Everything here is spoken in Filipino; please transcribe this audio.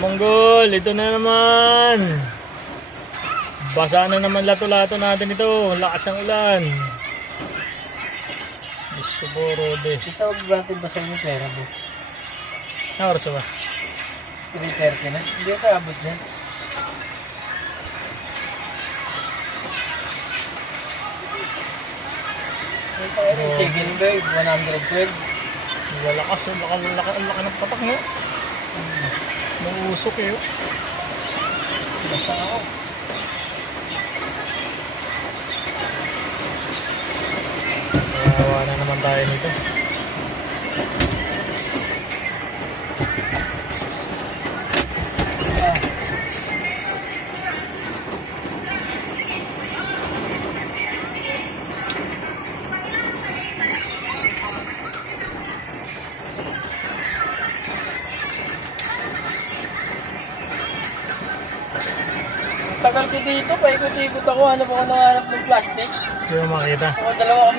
Monggol, ito na naman. Basa na naman lato-lato natin ito. Lakas ng ulan. Gusto po, Rode. Isa huwag natin basahin yung pera mo. Ano oras ba? 3:30 na. Hindi ka abot dyan. Second bird, 112. Lalakas, ang laki ng patak mo. Nangusok eh. Basta ako. Kawawa na naman tayo nito. Tagal ko dito, paikot-ikot ako, hanap ako ng plastic. Hindi mo makita. Ako dalawa kami